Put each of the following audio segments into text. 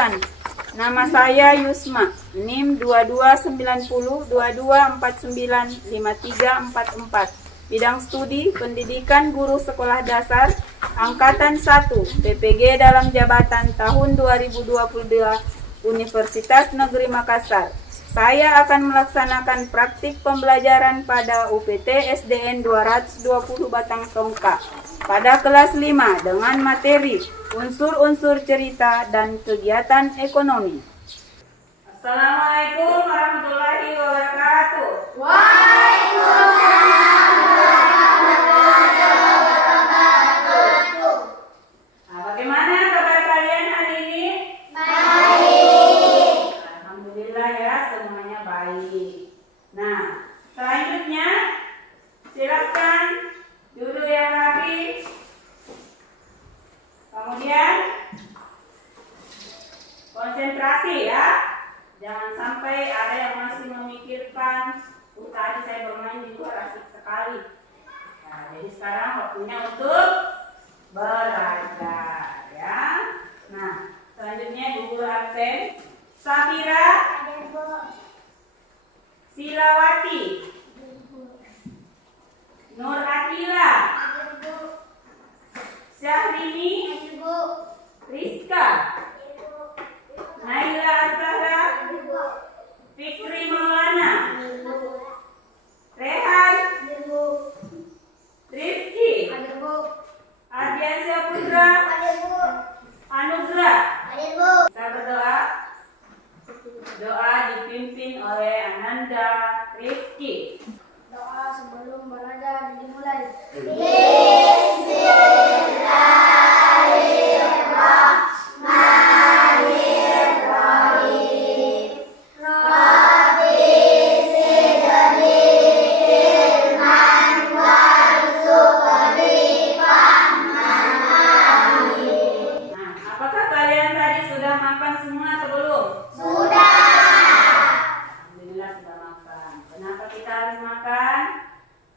Perkenalkan, nama saya Yusma, NIM 229022495344. Bidang studi Pendidikan Guru Sekolah Dasar Angkatan 1 PPG dalam jabatan tahun 2022 Universitas Negeri Makassar. Saya akan melaksanakan praktik pembelajaran pada UPT SDN 220 Batang Tongka pada kelas 5 dengan materi unsur-unsur cerita dan kegiatan ekonomi. Assalamualaikum warahmatullahi wabarakatuh. Waalaikumsalam warahmatullahi wabarakatuh. Bagaimana kabar kalian hari ini? Baik. Alhamdulillah ya, semuanya baik. Nah, selanjutnya silakan duduk yang rapi. Kemudian konsentrasi ya. Jangan sampai ada yang masih memikirkan, tadi saya bermain di luar asik sekali. Nah, jadi sekarang waktunya untuk belajar ya. Nah, selanjutnya guru absen Safira Silawati, Nur Akila, Syahrini Rizka, Naila Azhara, Fikri Maulana, Rehan, Rifki, Ardiansyah Putra, Anugrah. Kita berdoa. Doa dipimpin oleh Ananda Rifki. Doa sebelum belajar dimulai.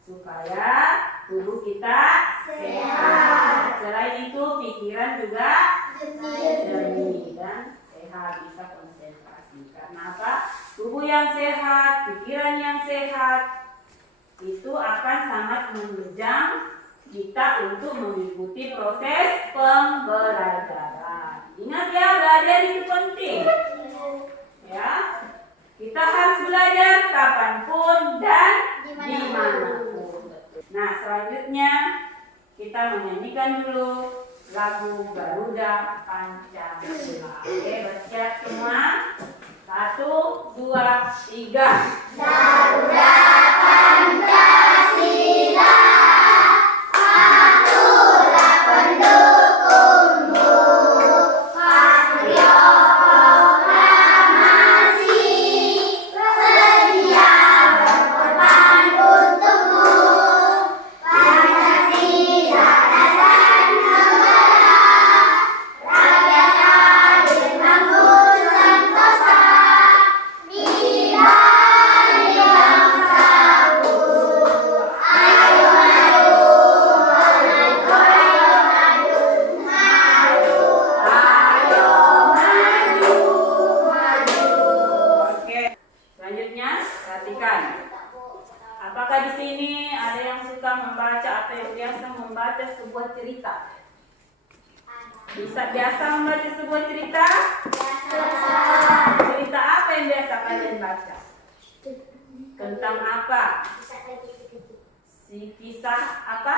Supaya tubuh kita sehat. Selain itu pikiran juga jernih dan sehat, bisa konsentrasi. Karena apa? Tubuh yang sehat, pikiran yang sehat itu akan sangat menunjang kita untuk mengikuti proses pembelajaran. Ingat ya, belajar itu penting. Ya, kita harus belajar kapanpun dan dimanapun. Nah, selanjutnya kita menyanyikan dulu lagu Garuda Pancasila. Oke, bersiap semua. 1, 2, 3. Garuda Pancasila, atulah pendukungmu. Patriot proklamasi, sedia berkorban untukmu. Pancasila dasar negara, rakyat adil makmur sentosa. Apakah di sini ada yang suka membaca atau yang biasa membaca sebuah cerita? Biasa membaca sebuah cerita? Cerita apa yang biasa kalian baca? Tentang apa? Kisah apa?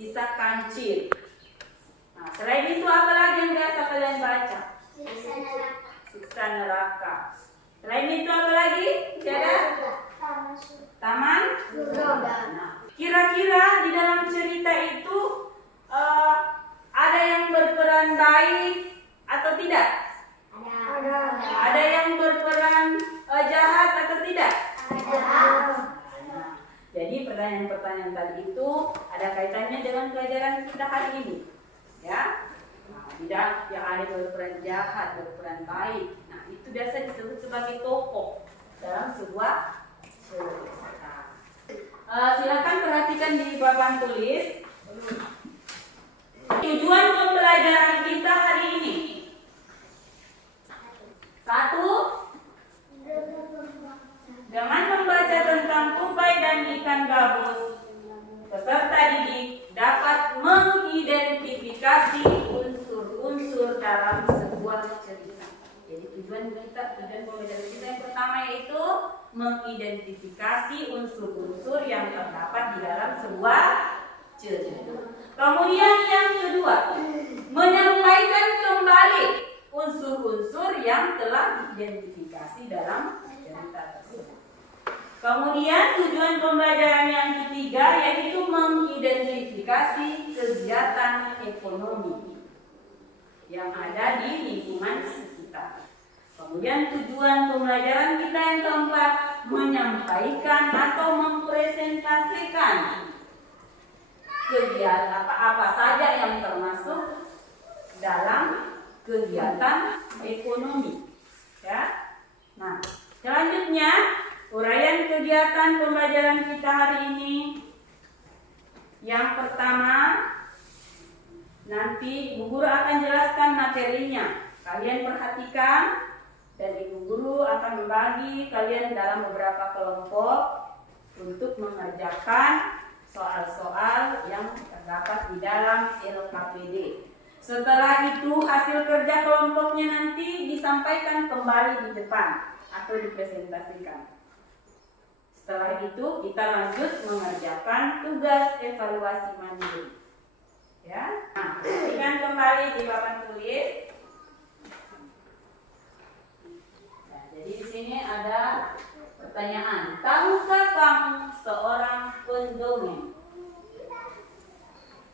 Kisah kancil. Nah, selain itu apa lagi yang biasa kalian baca? Siksa neraka. Selain itu apa lagi? Ada? Taman? Nah, kira-kira di dalam cerita itu ada yang berperan baik atau tidak? Ada yang berperan jahat atau tidak? Nah, jadi pertanyaan-pertanyaan tadi itu ada kaitannya dengan pelajaran kita hari ini, ya. Nah, tidak yang ada berperan jahat, berperan baik. Nah, itu biasa disebut sebagai tokoh dalam sebuah cerita. Silakan perhatikan di papan tulis tujuan pembelajaran kita hari ini. Dengan membaca tentang tupai dan ikan gabus, peserta didik dapat mengidentifikasi unsur-unsur dalam sebuah cerita. Jadi tujuan pembelajaran kita yang pertama yaitu mengidentifikasi unsur-unsur yang terdapat di dalam sebuah cerita. Kemudian yang kedua, menyampaikan kembali unsur-unsur yang telah diidentifikasi dalam cerita tersebut. Kemudian tujuan pembelajaran yang ketiga yaitu mengidentifikasi kegiatan ekonomi yang ada di lingkungan sekitar. Kemudian tujuan pembelajaran kita yang keempat, menyampaikan atau mempresentasikan kegiatan apa saja yang termasuk dalam kegiatan ekonomi. Ya. Nah, selanjutnya uraian kegiatan pembelajaran kita hari ini. Yang pertama, nanti Bu Guru akan jelaskan materinya. Kalian perhatikan dan Ibu Guru akan membagi kalian dalam beberapa kelompok untuk mengerjakan soal-soal yang terdapat di dalam LKPD. Setelah itu hasil kerja kelompoknya nanti disampaikan kembali di depan atau dipresentasikan. Setelah itu kita lanjut mengerjakan tugas evaluasi mandiri. Ya, nah, perhatikan kembali di papan tulis. Nah, jadi di sini ada pertanyaan. Tahukah kamu seorang pendongeng?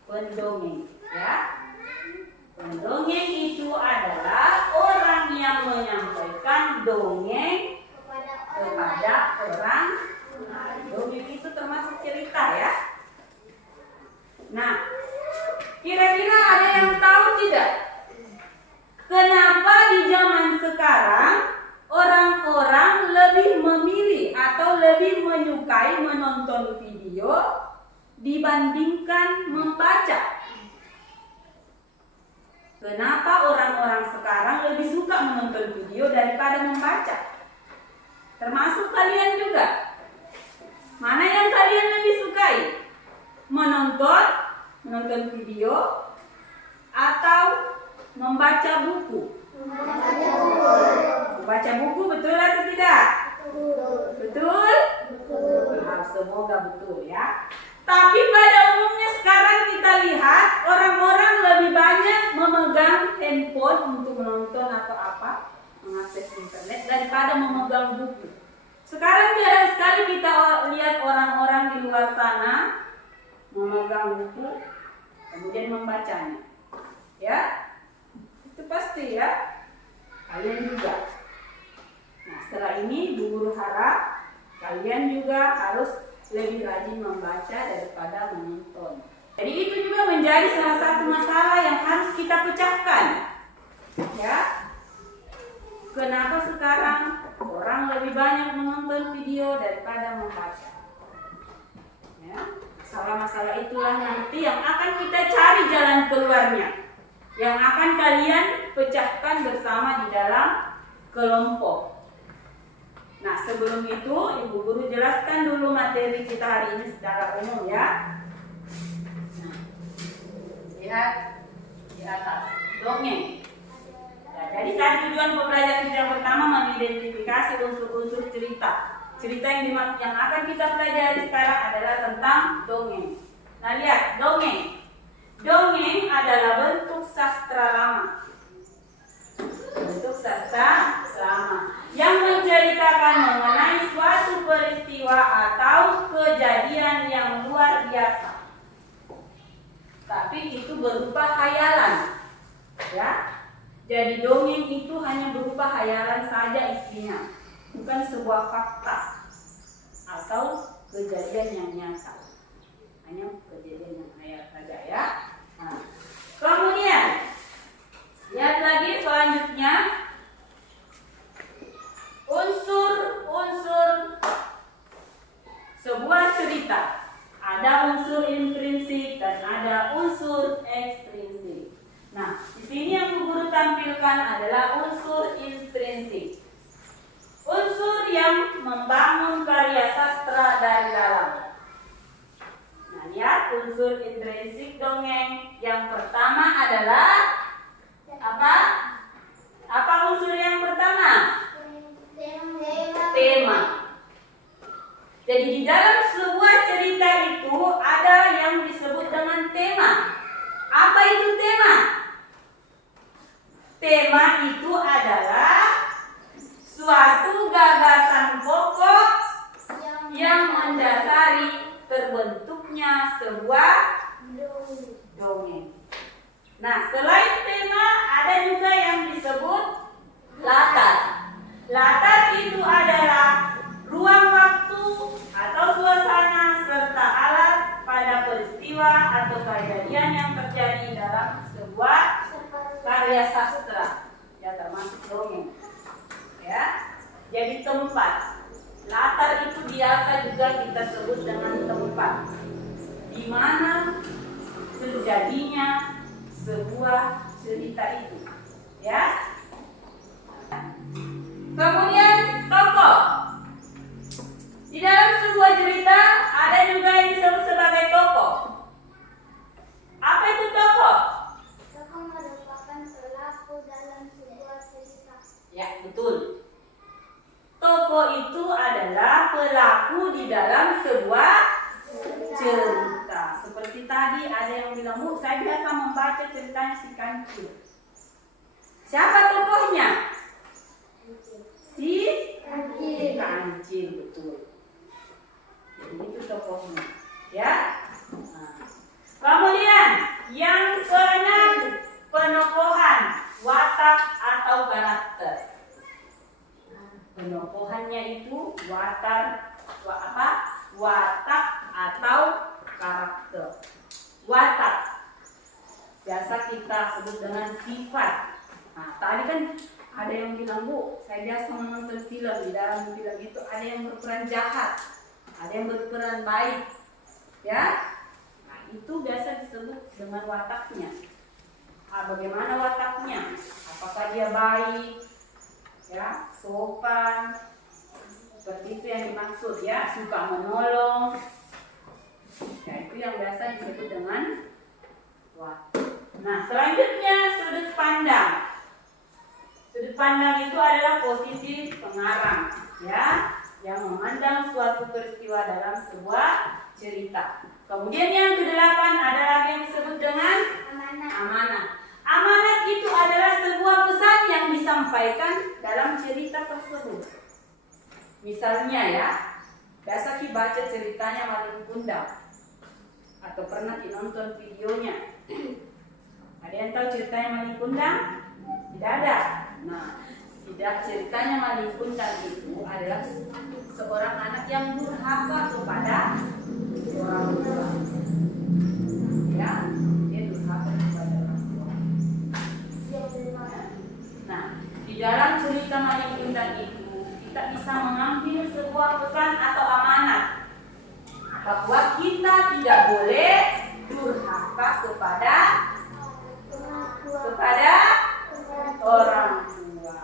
Pendongeng, ya. Pendongeng itu adalah orang yang menyampaikan dongeng kepada orang. Dongeng itu termasuk cerita, ya. Nah, kira-kira ada yang tahu tidak? Kenapa di zaman sekarang orang-orang lebih memilih atau lebih menyukai menonton video dibandingkan membaca? Kenapa orang-orang sekarang lebih suka menonton video daripada membaca? Termasuk kalian juga. Mana yang kalian lebih sukai? Menonton video atau membaca buku? Membaca buku, betul atau tidak? Betul? Nah, semoga betul, ya. Tapi pada umumnya sekarang kita lihat orang-orang lebih banyak memegang handphone untuk menonton atau mengakses internet daripada memegang buku. Sekarang jarang sekali kita lihat orang-orang di luar sana memegang buku kemudian membacanya. Ya, itu pasti, ya. Kalian juga. Nah, setelah ini Bu Guru harap kalian juga harus lebih rajin membaca daripada menonton. Jadi itu juga menjadi salah satu masalah yang harus kita pecahkan. Ya. Kenapa sekarang orang lebih banyak menonton video daripada membaca? Ya. Masalah-masalah itulah nanti yang akan kita cari jalan keluarnya. Yang akan kalian pecahkan bersama di dalam kelompok. Nah, sebelum itu Ibu Guru jelaskan dulu materi kita hari ini secara umum, ya. Nah, lihat di atas, dongeng. Nah, jadi tujuan pembelajaran kita yang pertama mengidentifikasi unsur-unsur cerita. Cerita yang akan kita pelajari sekarang adalah tentang dongeng. Nah, lihat, dongeng. Dongeng adalah bentuk sastra lama. Bentuk sastra lama yang menceritakan mengenai suatu peristiwa atau kejadian yang luar biasa. Tapi itu berupa khayalan. Ya. Jadi dongeng itu hanya berupa khayalan saja isinya, bukan sebuah fakta atau kejadian yang nyata. Hanya kejadian yang khayal saja, ya. Nah, kemudian lihat lagi selanjutnya. Unsur-unsur sebuah cerita. Ada unsur intrinsik dan ada unsur ekstrinsik. Nah, di sini yang Bu Guru tampilkan adalah unsur intrinsik. Unsur yang membangun unsur intrinsik dongeng. Yang pertama adalah apa? Apa unsur yang pertama? Tema. Jadi di dalam sebuah cerita itu ada yang disebut dengan tema. Apa itu tema? Tema itu adalah suatu gagasan pokok yang mendasari terbentuknya sebuah dongeng. Nah, selain tema ada juga yang disebut latar. Latar itu adalah ruang waktu atau suasana serta alat pada peristiwa atau kejadian yang terjadi dalam sebuah karya sastra, ya termasuk dongeng. Ya, jadi tempat. Latar itu biasa juga kita sebut dengan tempat, di mana terjadinya sebuah cerita itu. Ya. Kemudian tokoh. Di dalam sebuah cerita ada juga yang disebut sebagai tokoh. Apa itu tokoh? Tokoh merupakan pelaku dalam sebuah cerita. Ya, betul. Tokoh itu adalah pelaku di dalam sebuah cerita. Seperti tadi ada yang bilang, Bu, saya biasa membaca ceritanya si Kancil. Siapa tokohnya? Si Kancil, betul. Jadi itu tokohnya. Ya. Nah. Kemudian yang keenam, penokohan, watak atau karakter. Penokohannya itu watak atau karakter. Watak biasa kita sebut dengan sifat. Nah, tadi kan ada yang bilang, Bu, saya biasa menonton film. Di dalam film itu ada yang berperan jahat, ada yang berperan baik, ya. Nah, itu biasa disebut dengan wataknya. Bagaimana wataknya? Apakah dia baik, ya, sopan, seperti itu yang dimaksud, ya, suka menolong. Ya, itu yang biasa disebut dengan watak. Nah, selanjutnya sudut pandang. Sudut pandang itu adalah posisi pengarang, ya, yang memandang suatu peristiwa dalam sebuah cerita. Kemudian yang kedelapan ada lagi yang disebut dengan amanat. Amanat itu adalah sebuah pesan yang disampaikan dalam cerita tersebut. Misalnya, ya, biasa kita baca ceritanya Malin Kundang, atau pernah kita nonton videonya. Ada yang tahu ceritanya Malin Kundang? Tidak ada. Nah, tidak, ceritanya Malin Kundang itu adalah seorang anak yang durhaka kepada orang tua. Ya, dia durhaka kepada orang tua. Nah, di dalam cerita Malin Kundang itu kita bisa mengambil sebuah pesan atau amanat bahwa kita tidak boleh durhaka kepada orang tua.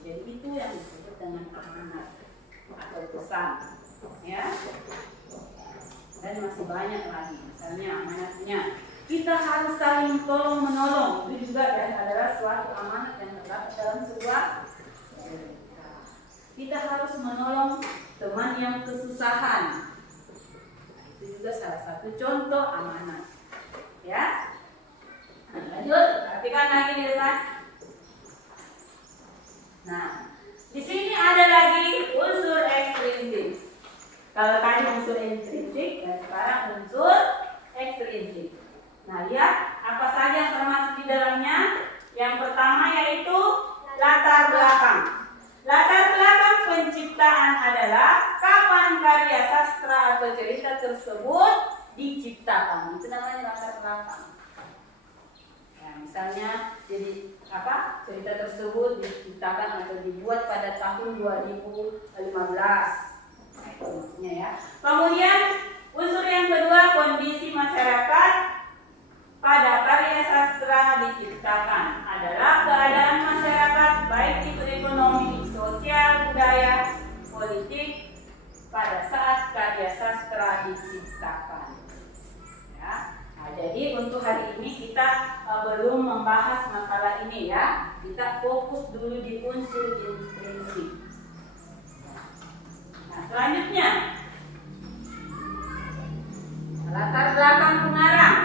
Jadi itu yang disebut dengan amanat atau pesan, ya. Dan masih banyak lagi. Misalnya amanatnya kita harus saling tolong menolong. Itu juga adalah suatu amanat yang terdapat dalam sebuah cerita. Kita harus menolong teman yang kesusahan. Itu juga salah satu contoh amanat, ya. Nah, lanjut, perhatikan lagi di depan. Nah, di sini ada lagi unsur ekstrinsik. Kalau tadi unsur intrinsik, dan sekarang unsur ekstrinsik. Nah, lihat apa saja yang termasuk di dalamnya. Yang pertama yaitu latar belakang. Latar belakang penciptaan adalah kapan karya sastra atau cerita tersebut diciptakan. Itu namanya latar belakang. Ya, misalnya jadi cerita tersebut diciptakan atau dibuat pada tahun 2015. Nah, itu maksudnya, ya. Kemudian unsur yang kedua, kondisi masyarakat pada karya sastra diciptakan adalah keadaan masyarakat baik itu ekonomi, sosial, budaya, politik pada saat karya sastra diciptakan. Ya. membahas masalah ini ya. Kita fokus dulu di unsur intrinsik. Nah, selanjutnya latar belakang pengarang.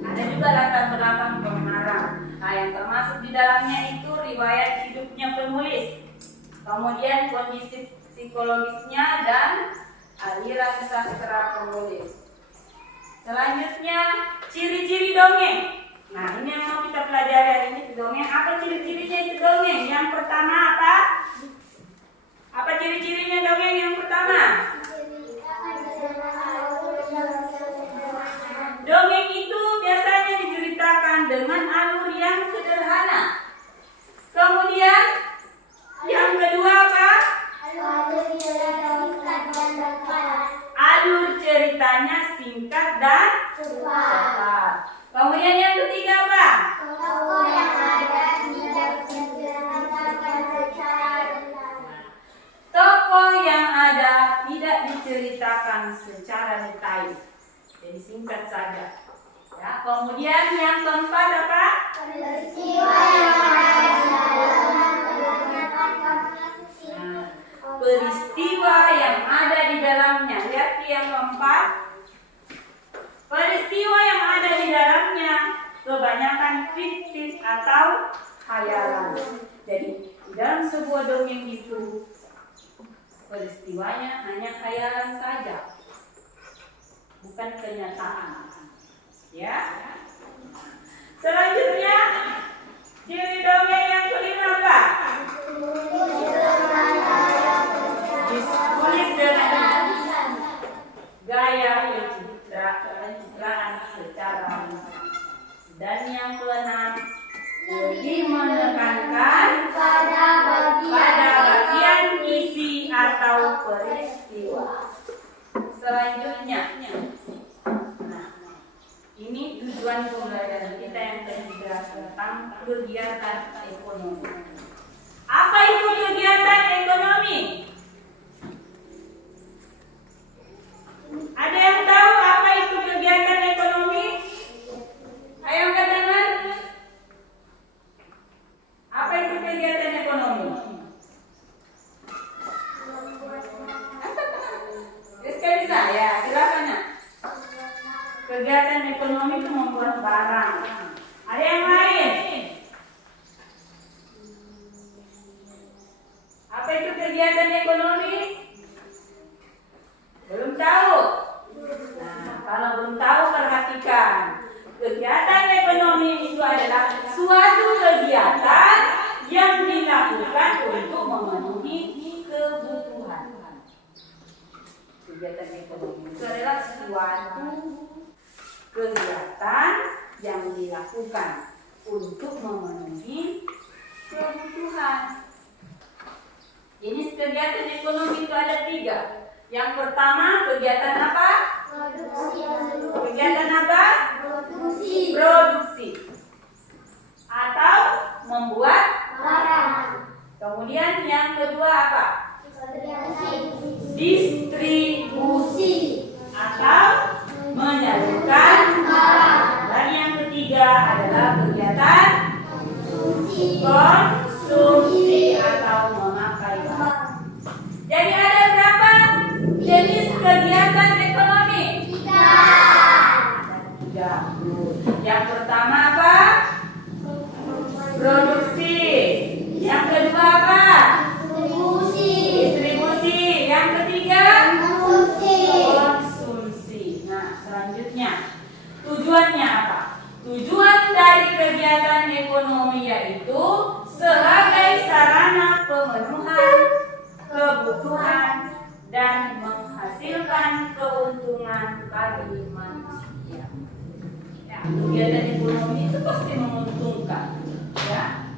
Ada juga latar belakang pengarang. Nah, yang termasuk di dalamnya itu riwayat hidupnya penulis, kemudian kondisi psikologisnya dan aliran sastra penulis. Selanjutnya ciri-ciri dongeng. Nah, ini yang mau kita pelajari hari ini, dongeng. Apa ciri-cirinya itu dongeng? Yang pertama apa? Apa ciri-cirinya dongeng yang pertama? Dongeng itu biasanya diceritakan dengan alur yang sederhana. Kemudian yang kedua apa? Alur ceritanya singkat dan cepat. Kemudian yang ketiga apa? Tokoh yang ada tidak diceritakan secara detail, jadi singkat saja. Ya, kemudian yang keempat apa? Peristiwa yang ada di dalamnya. Lihat yang keempat. Peristiwa yang ada di dalamnya kebanyakan fiktif atau khayalan. Jadi di dalam sebuah dongeng itu peristiwanya hanya khayalan saja, bukan kenyataan. Ya. Selanjutnya ciri dongeng yang kelima apa? Ditulis dengan gaya pencitraan secara lisan. Dan yang keenam, lebih menekankan pada bagian isi atau peristiwa. Selanjutnya, nah, ini tujuan pembelajaran kita yang ketiga tentang kegiatan ekonomi. Apa itu kegiatan ekonomi? Ada yang tahu apa itu kegiatan ekonomi? Ayo angkat tangan. Apa itu kegiatan ekonomi? Bisa ya, silakan ya. Kegiatan ekonomi itu membuat barang. Ada yang lain? Apa itu kegiatan ekonomi? Belum tahu? Nah, kalau belum tahu perhatikan. Kegiatan ekonomi itu adalah suatu kegiatan yang dilakukan untuk memenuhi kebutuhan. Kegiatan ekonomi itu adalah suatu kegiatan yang dilakukan untuk memenuhi kebutuhan. Jenis kegiatan ekonomi itu ada 3. Yang pertama, kegiatan apa? Kegiatan apa? Produksi. Atau membuat barang. Kemudian yang kedua apa? Distribusi atau menyalurkan barang. Dan yang ketiga adalah kegiatan konsumsi atau memakai barang. Jadi ada berapa jenis kegiatan ekonomi? 3. Yang pertama apa? Produksi. Yang kedua apa? Distribusi. Yang ketiga? Konsumsi. Nah, selanjutnya tujuannya apa? Tujuan dari kegiatan ekonomi yaitu sebagai sarana pemenuhan kebutuhan dan menghasilkan keuntungan bagi manusia. Ya, kegiatan ekonomi itu pasti menguntungkan, ya.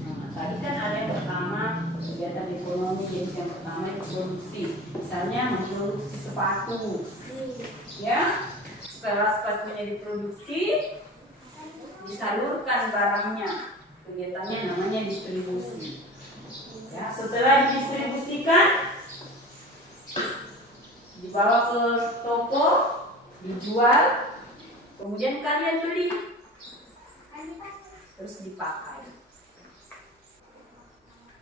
Nah, tadi kan ada yang pertama kegiatan ekonomi, jenis yang pertama itu produksi. Misalnya memproduksi sepatu, ya. Setelah sepatunya diproduksi, disalurkan barangnya. Kegiatannya namanya distribusi. Ya, setelah didistribusikan, dibawa ke toko, dijual, kemudian kalian beli. terus dipakai.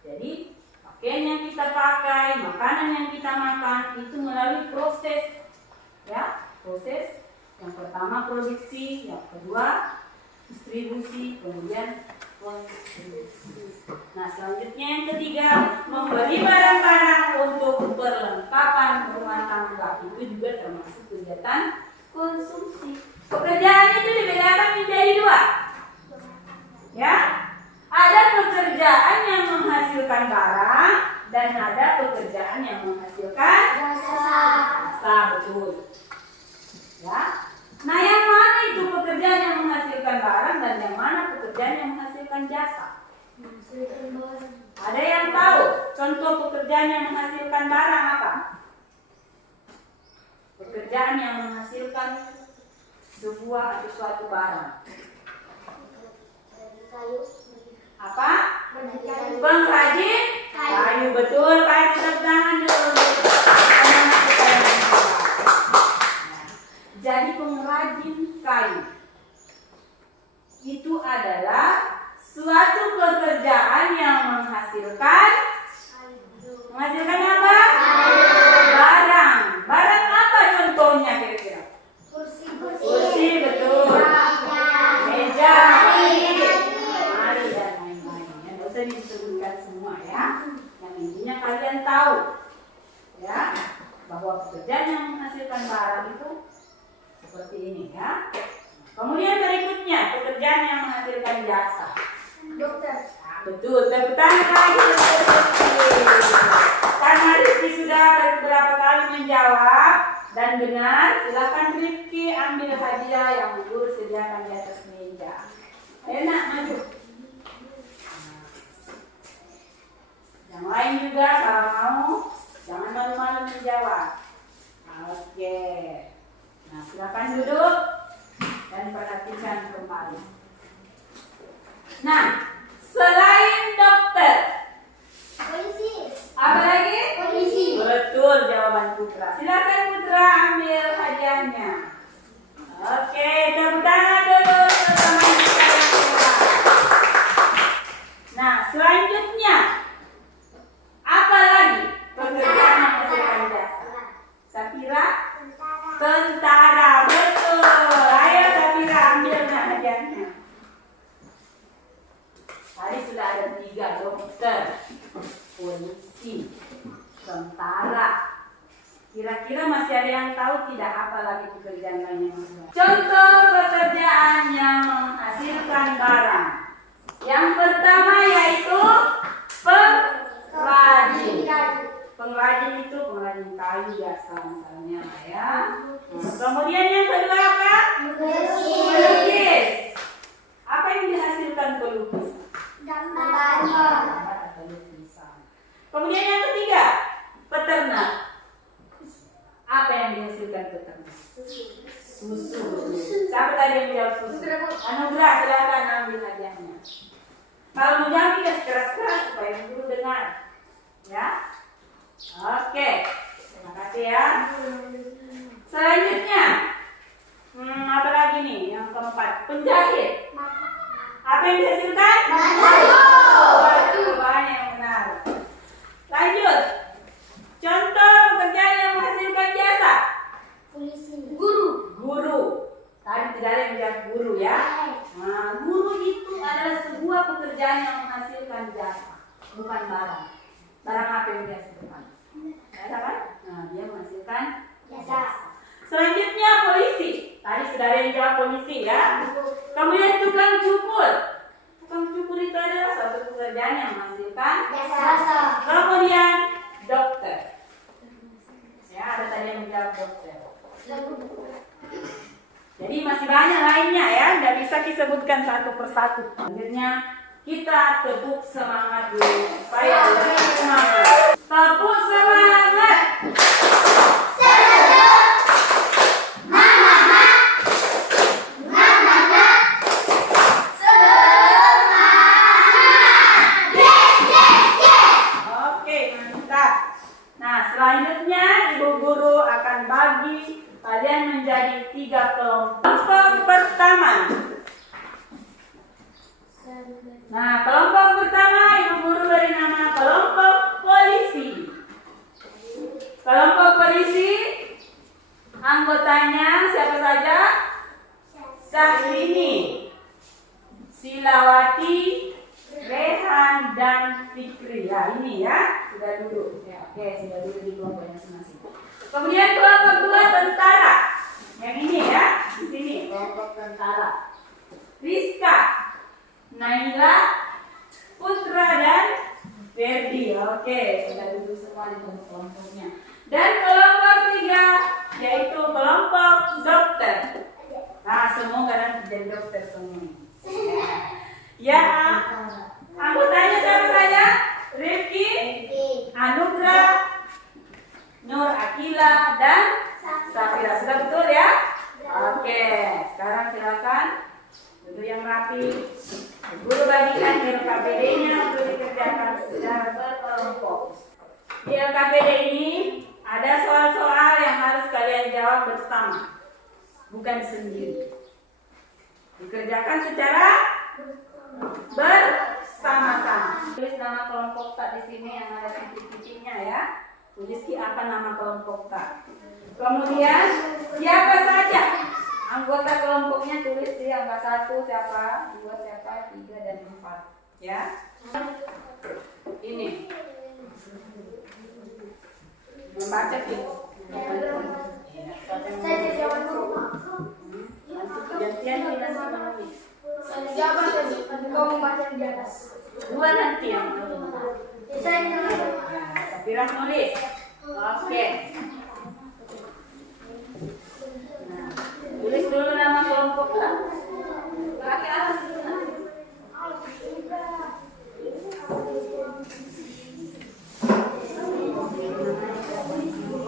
Jadi pakaian yang kita pakai, makanan yang kita makan itu melalui proses, ya, proses yang pertama produksi, yang kedua distribusi, kemudian konsumen. Nah, selanjutnya yang ketiga, membeli barang-barang untuk perlengkapan rumah tangga. Itu juga termasuk kegiatan konsumsi. Pekerjaan itu dibedakan menjadi dua. Ya, ada pekerjaan yang menghasilkan barang dan ada pekerjaan yang menghasilkan jasa. Betul. Ya. Nah, yang mana itu pekerjaan yang menghasilkan barang dan yang mana pekerjaan yang menghasilkan jasa? Ada yang tahu contoh pekerjaan yang menghasilkan barang apa? Pekerjaan yang menghasilkan sebuah atau suatu barang. Apa? Pengrajin kayu. Betul, kayu tepuk tangan dulu. Jadi pengrajin kayu itu adalah suatu pekerjaan yang menghasilkan apa? Barang. Barang apa contohnya kira-kira? Kursi, betul. Meja, mari dan lain-lain. Tidak usah disebutkan semua ya. Yang intinya kalian tahu ya bahwa pekerjaan yang menghasilkan barang itu seperti ini ya. Kemudian berikutnya pekerjaan yang menghasilkan jasa. Dokter. Betul, tepuk tangan lagi. Karena Rifki sudah beberapa kali menjawab dan benar, silakan Rifki ambil hadiah yang guru sediakan di atas meja. Ayo nak, maju. Yang lain juga kalau mau, jangan malu-malu menjawab. Oke. Nah, silakan duduk dan perhatikan kembali. Nah, selain dokter, Polisi. apa lagi? Polisi. Betul jawaban Putra. Silakan Putra ambil hadiahnya. Oke, tepuk tangan dulu teman-teman sekalian. Nah, selanjutnya apa lagi pekerjaan yang menghasilkan jasa? Safira? Tentara, betul. Ayo Safira ambil hadiahnya. Tadi sudah ada 3, dokter, polisi, tentara. Kira-kira masih ada yang tahu tidak apa lagi pekerjaan lainnya? Contoh pekerjaan yang menghasilkan barang. Yang pertama yaitu pengrajin. Pengrajin itu pengrajin kayu biasa misalnya ya. Kemudian yang kedua apa? Pelukis. Apa yang dihasilkan pelukis? Gambar atau lukisan. Kemudian yang ketiga, peternak. Apa yang dihasilkan peternak? Susu. Siapa tadi yang jawab susu? Anugerah, silakan ambil hadiahnya. Kalau mau jawab kita keras-keras supaya guru dengar. Ya. Oke. Terima kasih ya. Selanjutnya, apa lagi nih? Yang keempat, penjahit. Apa yang dihasilkan? Baju. Banyak yang benar. Lanjut. Contoh pekerjaan yang menghasilkan jasa. Polisi. Guru. Tadi tidak ada yang menjawab guru ya. Nah, guru itu adalah sebuah pekerjaan yang menghasilkan jasa, bukan barang. Barang apa yang dihasilkan? Jasa kan? Nah, dia menghasilkan jasa. Selanjutnya polisi. Tadi sudah ada yang jawab polisi ya. Kemudian tukang cukur. Tukang cukur itu adalah suatu pekerjaan yang menghasilkan Jasa. Kemudian dokter. Ya, ada tadi yang menjawab dokter. Jadi masih banyak lainnya ya, tidak bisa disebutkan satu persatu. Akhirnya kita tepuk semangat dulu supaya lebih semangat. Tepuk semangat. Selanjutnya ibu guru akan bagi kalian menjadi 3 kelompok. Kelompok pertama Nah, kelompok pertama Ibu Guru beri nama kelompok polisi. Kelompok polisi anggotanya siapa saja? Syahrini, Silawati, Rehan, dan Fikri. Ya, ini ya, sudah duduk. Ya, oke, sudah duduk di kelompoknya masing-masing. Kemudian kelompok dua tentara. Yang ini ya, di sini kelompok tentara. Rizka, Naila, Putra, dan Ferdi. Oke, sudah duduk semua di kelompoknya. Dan kelompok tiga yaitu kelompok dokter. Nah, semoga nanti jadi dokter semua. Ya, anggotanya siapa saja? Rifki, Anugrah, Nur Akila, dan Safira. Sudah betul ya? Oke, sekarang silakan duduk yang rapi. Guru bagikan di LKPD-nya untuk dikerjakan secara berkelompok. Di LKPD ini ada soal-soal yang harus kalian jawab bersama, bukan sendiri. Dikerjakan secara bersama-sama. Tulis nama kelompok tak di sini yang ada titik-titiknya ya. Tulis apa nama kelompok tak. Kemudian siapa saja anggota kelompoknya, tulis di angka 1 siapa, 2 siapa, 3 dan 4 ya. Ini membaca gitu. Saya jawab dulu. Gantian kita menulis. Saya jawab tadi. Kau membaca di atas. 2 nanti yang menulis. Saya jawab. Safira menulis. Oke. Nah, tulis dulu nama kelompok lah. Pakai atas dulu nanti.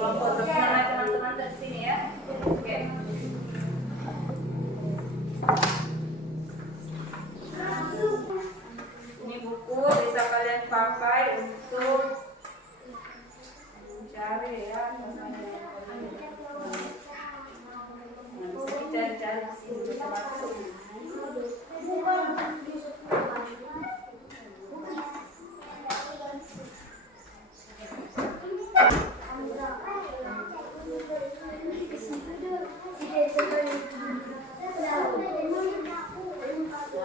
Kelompok bersama teman-teman dari sini ya. Oke. Ini buku bisa kalian pakai untuk mencari ya. Cari-cari di sini bisa masuk.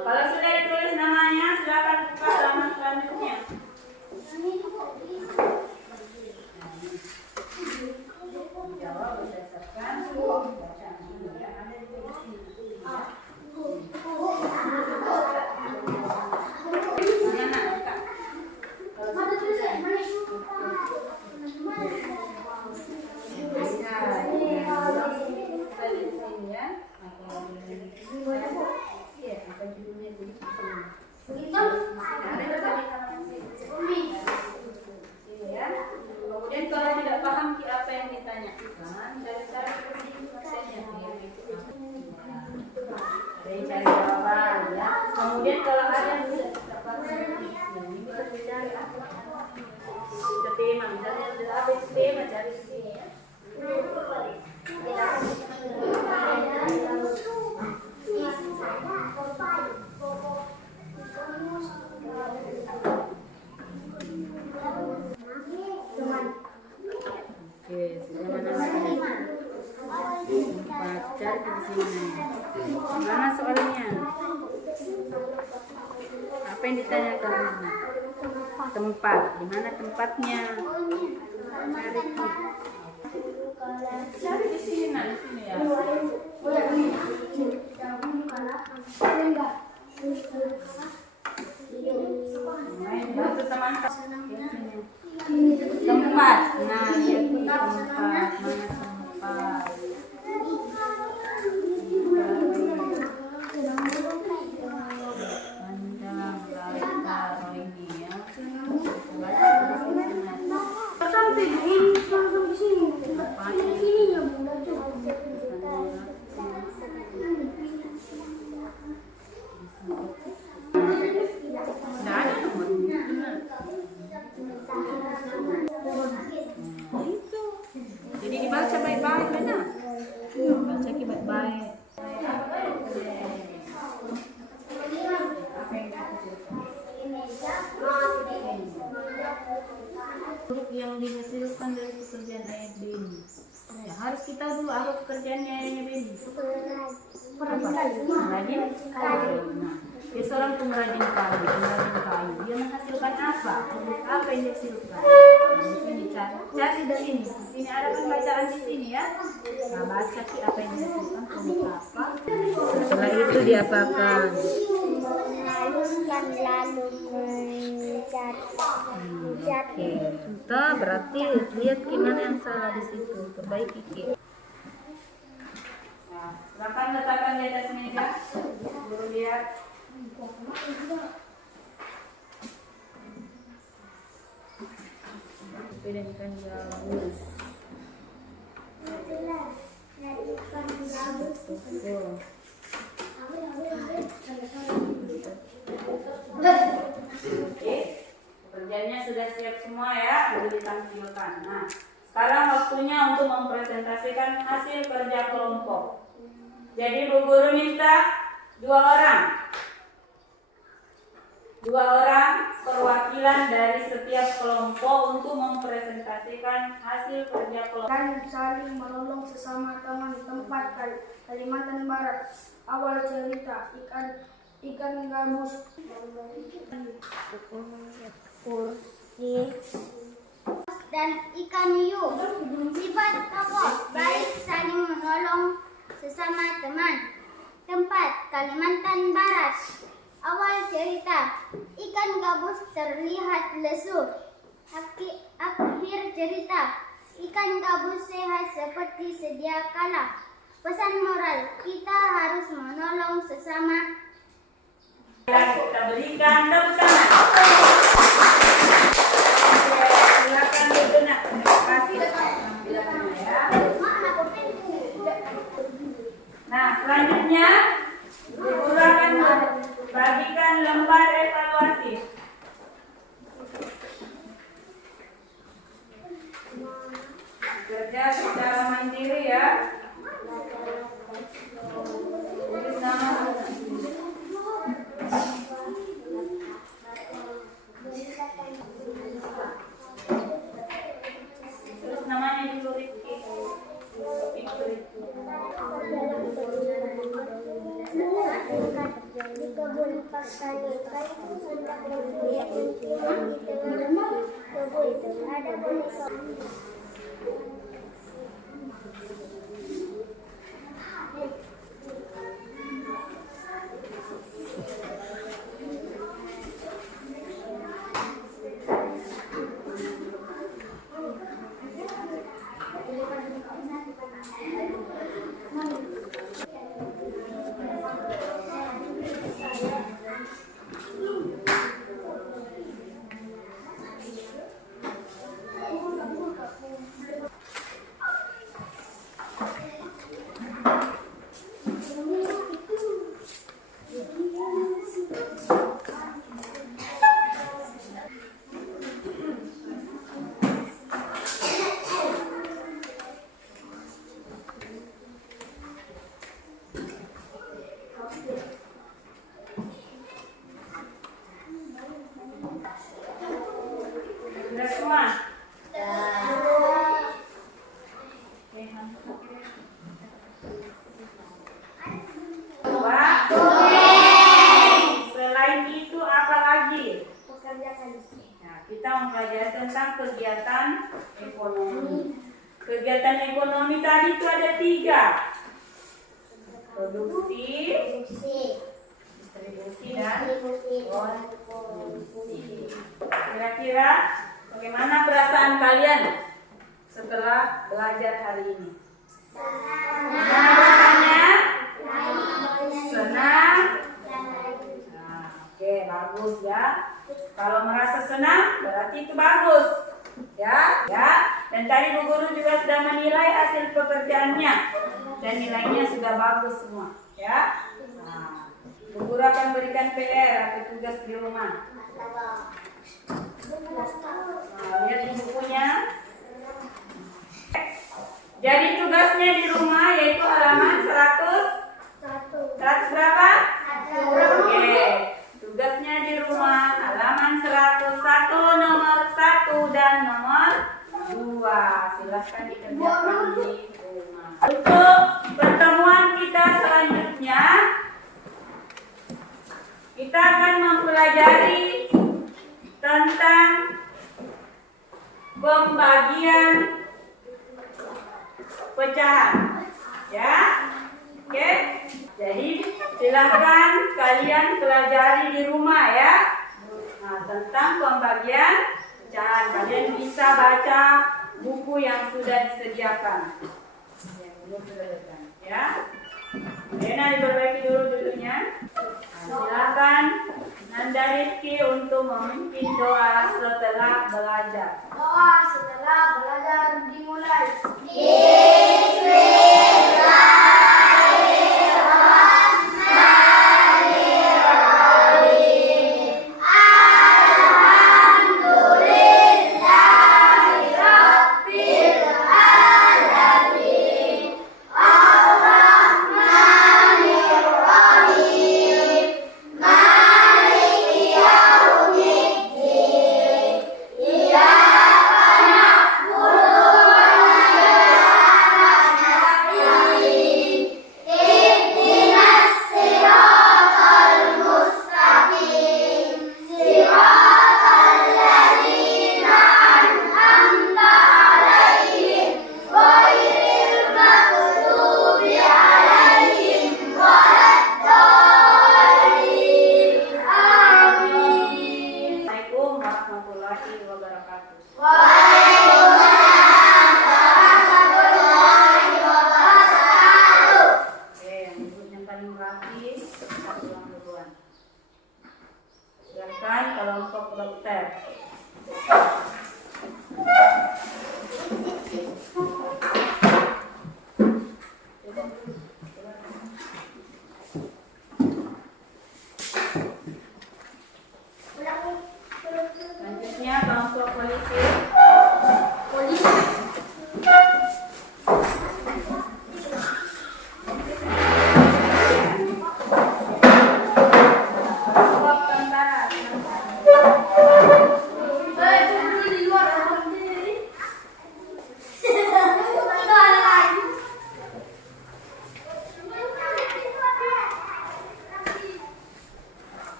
Kalau sudah ditulis namanya, silakan buka halaman selanjutnya. Jawab berdasarkan bacaan yang ada di sini. Mana buka? Kalau sudah kemudian kalau tidak paham apa yang ditanyakan, cari-cari saja. Cari jawaban ya. Kemudian kalau ada yang tidak dapat ini bisa dicari apa? Tema, misalnya ada tema cari di sini ya. Oke, sudah mana lagi? Cari di sini. Mana soalnya? Apa yang ditanyakan? Tempat. Di mana tempatnya? Cari di sini, nah di sini ya. Main batu sama angkat. Tempat. Nah, ini tempat. Mana tempat? Jadi dibaca baik-baik, benar? Baca baik-baik. Apa yang Huruf yang dihasilkan dari pekerjaan ayah Beni. Ya, harus kita dulu apa pekerjaannya ayahnya Beni? Pengrajin kayu. Nah, dia seorang pengrajin kayu. Dia menghasilkan apa? Produk apa yang dihasilkan? Nah, di sini cari dari ini. Di sini ada kan bacaan di sini ya. Nah, baca apa yang dihasilkan, produk apa. Setelah itu diapakan? Menghaluskan lalu mencat. Oke, kita berarti lihat gimana yang salah di situ, perbaiki Ki. Nah, silakan letakkan di atas meja. Guru lihat. Bedahkan gabus. Betul. Oke, pekerjaannya sudah siap semua ya, boleh ditampilkan. Nah, sekarang waktunya untuk mempresentasikan hasil kerja kelompok. Jadi Bu Guru minta dua orang perwakilan dari setiap kelompok untuk mempresentasikan hasil kerja kelompok. Dan saling menolong sesama teman tempat Kalimantan Barat. Awal cerita ikan gabus kursi dan ikan hiu. Sifat tokoh baik, saling menolong sesama teman. Tempat Kalimantan Barat. Awal cerita ikan gabus terlihat lesu. Akhir cerita ikan gabus sehat seperti sedia kala. Pesan moral, kita harus menolong sesama. Kita berikan tepuk tangan. Silakan duduk nak. Terima kasih. Ya. Nah, selanjutnya Guru akan bagikan lembar evaluasi. Kerja secara mandiri ya. Tulis nama. Terus namanya dulu Rifki. Di kebun pasar ikan hendak melihat kuncingan di tengah kebun itu ada boneka. Sudah semua? Selain itu apa lagi? Nah, kita mempelajari tentang kegiatan ekonomi. Kegiatan ekonomi tadi itu ada 3. Produksi, distribusi, dan konsumsi. Kira-kira bagaimana perasaan kalian setelah belajar hari ini? Gimana rasanya? Senang? Nah, oke, bagus ya. Kalau merasa senang, berarti itu bagus. Ya. Dan tadi Bu Guru juga sudah menilai hasil pekerjaannya. Dan nilainya sudah bagus semua. Ya. Nah, Bu Guru akan berikan PR atau tugas di rumah. Nah, lihat di bukunya. Jadi tugasnya di rumah yaitu halaman 100 berapa? Oke. Tugasnya di rumah halaman 101 nomor 1 dan nomor 2. Silahkan dikerjakan di rumah. Untuk pertemuan kita selanjutnya, kita akan mempelajari tentang pembagian pecahan. Ya, oke. Jadi silahkan kalian pelajari di rumah ya. Nah, tentang pembagian pecahan. Kalian bisa baca buku yang sudah disediakan. Ya. Rena diperbaiki dulu dulunya. Nah, silakan Nanda Rizky untuk memimpin doa setelah belajar. Doa setelah belajar dimulai. Assalamualaikum warahmatullahi wabarakatuh. Oke, yang ibunya paling rapi, kita pulang duluan. Silakan kelompok dokter. Thank you.